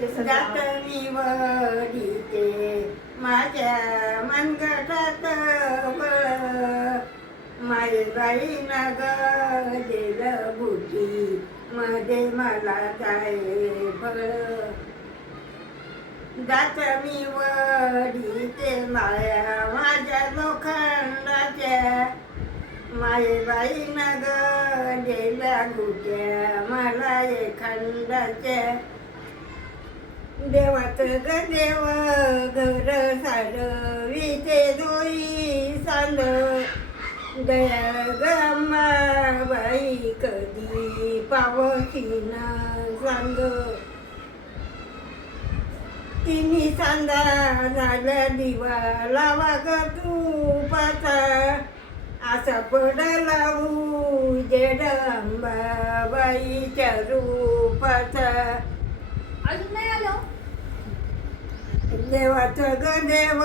जात मी वडीते माझ्या मनगटात बळ माईबाई नग दिल बुटी मध्ये मला काय फळ? जात मी वडीते माया माझ्या लोखंडाच्या. माईबाई नग गेल्या गुट्या मला एखांडाच्या देवाचं ग देव घर साल विते दोई सांद. दया ग बाई कधी पावशीन सांद तिन्ही सांदा झाल्या दिवा लावा ग तू पाचा. असा पडला जेड अंबाबाईच्या रूपाचा. देवाचं ग देव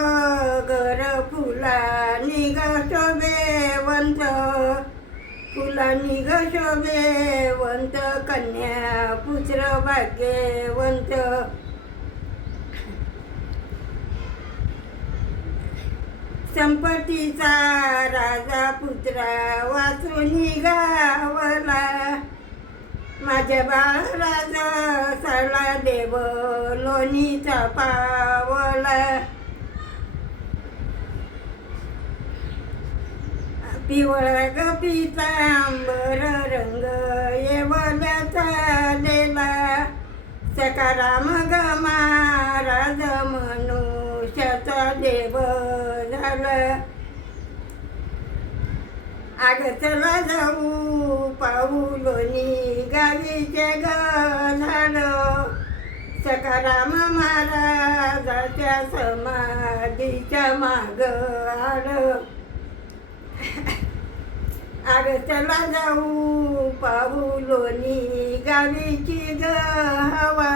गर फुला निग शोभेवंत फुला निग शोभेवंत कन्या पुत्र भाग्यवंत. संपत्तीचा राजा पुत्रा वाचून निघा. माझ्या बाळराज सरला देव लोणीचा पावला. पिवळा गपीचा आंबर रंग येवल्याचा लेला सकाराम ग महाराज मनुष्याचा देव झाला आग चला जाऊ पाऊलोनी गावीचे ग सकाराम महाराजाच्या समाधीच्या माग आड. आग चला जाऊ पाऊलोनी गावीची ग हवा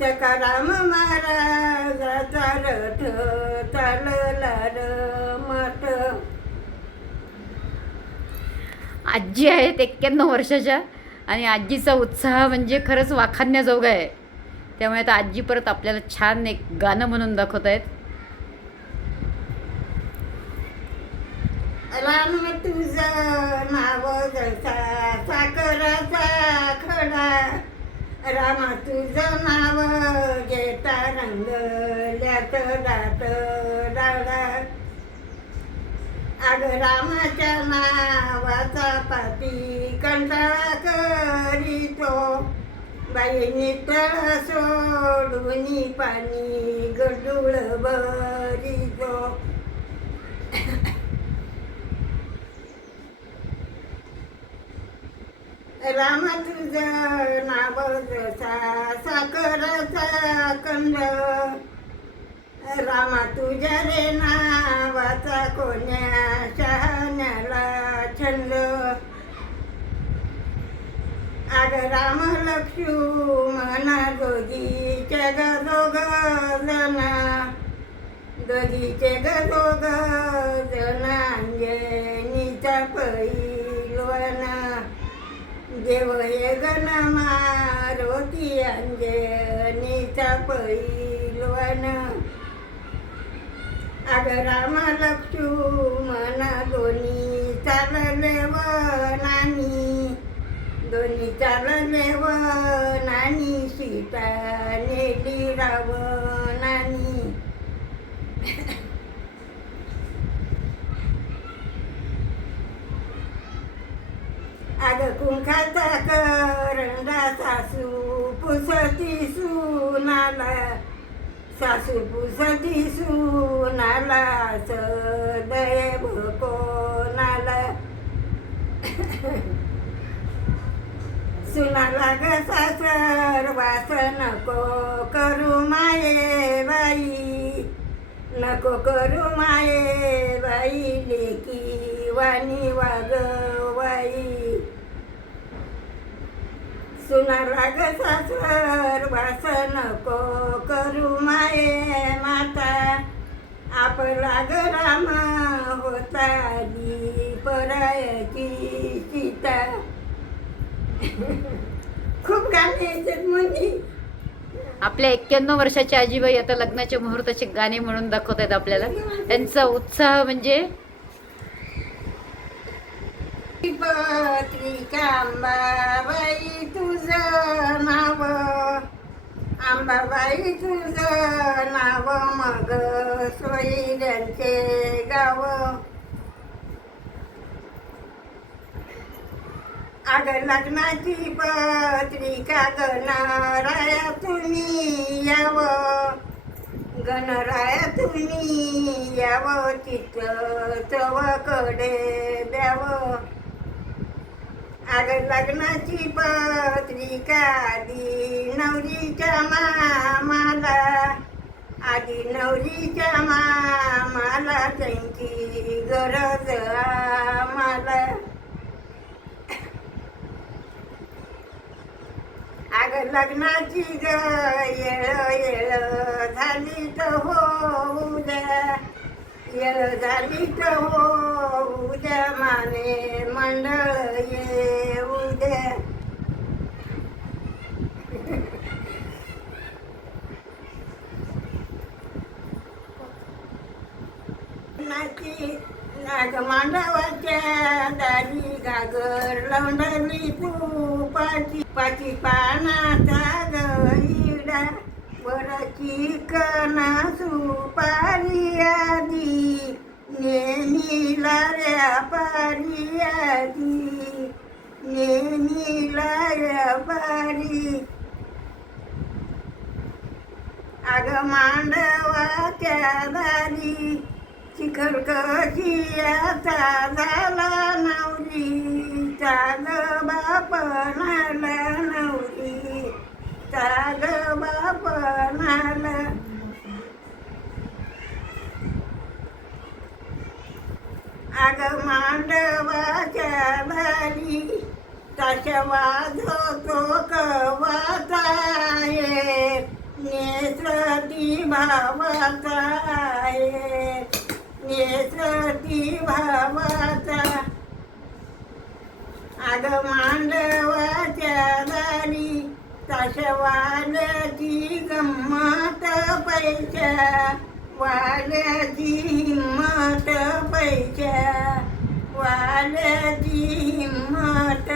सकाराम महाराजाचा रथ चालला र मठ. आजी आहेत एक्क्याण्णव वर्षाच्या आणि आजीचा उत्साह म्हणजे खरंच वाखाणण्याजोगा आहे. त्यामुळे आता आजी परत आपल्याला छान एक गाणं म्हणून दाखवत आहेत. राम तुझ नाव जसा साखराचा खडा रामा तुझ नाव घेता रंगल्यात दात डाळा अग रामाच्या नावाचा पाती कंटाळा करीतो. बाईनी तळ सोडून पाणी गडूळ भरितो. राम तुझं नाव जसा साखराचा कंद. रामा तुझ्या रे नावाचा कोण्या शहाण्याला छंद? आग राम लक्ष्मणा दोघीच्या ग दोघ जना. दोघीचे ग दोघ जण अंजनीचा पैलवाना. देवय गण मारुती अंजनीचा पैलवान. अग राम लक्ष्मण दोन्ही चालले व नानी. दोन्ही चालले व नानी सीता नेली रावणानी अग कुंखाचा करंडा सासू पुसती सुनाला. सासू पुसती सुनाला सदैव कोणाला सुनाला ग सासर वास नको करू माये बाई. नको करू माये बाई लेकी वाणी वागवाई. सुनाला ग सासर वास नको करू माये माता. आपला ग राम होता परायची सीता. खूप गाणे याच्यात मुली. आपल्या एक्क्याण्णव वर्षाची आजीबाई आता लग्नाच्या मुहूर्ताचे गाणे म्हणून दाखवत आहेत आपल्याला. त्यांचा उत्साह म्हणजे पत्रिका अंबाबाई तुझं नाव. अंबाबाई तुझं नाव मग सोयऱ्यांचे गाव. अग लग्नाची पत्रिका गणराया तुम्ही यावं. गणराया तुम्ही यावं तिथं चवकडे द्यावं अग लग्नाची पत्रिका आधी नवरीच्या मामाला आधी नवरीच्या मामाला त्यांची गरज आम्हाला. अग लग्नाची ग येळ येळ झाली तर हो उद्या येळ हो उद्या. माने मंडळ ये उद्या नाची नाग मांडवाच्या दारी गागर लवंडली तुपाची पाची पानाचा गईडा वरची कना सुपारी आधी नेमीला व्यापारी आधी नेमीला व्यापारी अग मांडवाच्या दारी चिखल कशियाचा झाला नवरी चाग बापणाला नवरी. चाग बापणाला आग मांडवाच्या दारी तशा वाजवतो कवाचा आहे नेसती भावाचा आहे आग भावाचा तशा वाल्याची गंमत पैशा वाल्याची हिंमत पैशा वाल्याची हिंमत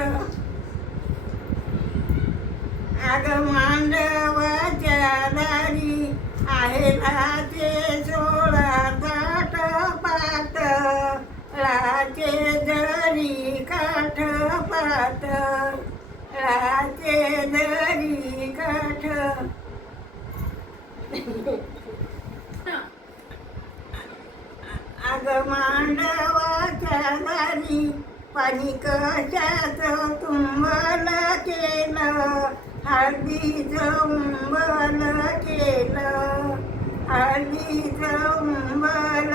अग मांडवाच्या दारी आहे लाचे सोळा ताट पात लाचे जरी काठ पात अग मांडवाच्या दारी पाणी कशाच तुंबल केलं. हळदीच उंबल केलं हळदीच उंबल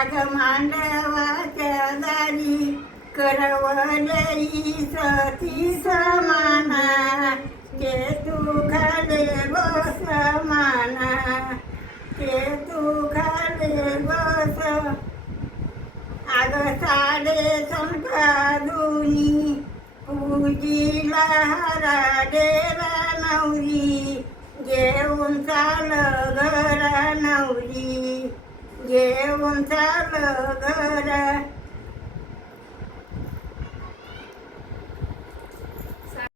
अग मांडवाच्या दारी करवलई सती समाना के तू खाले बस माना ते तू खाले बस अग साडे संपादुनी पूजीला देवा नवरी जेवून चाल घरा नवरी जेवून चाल घरा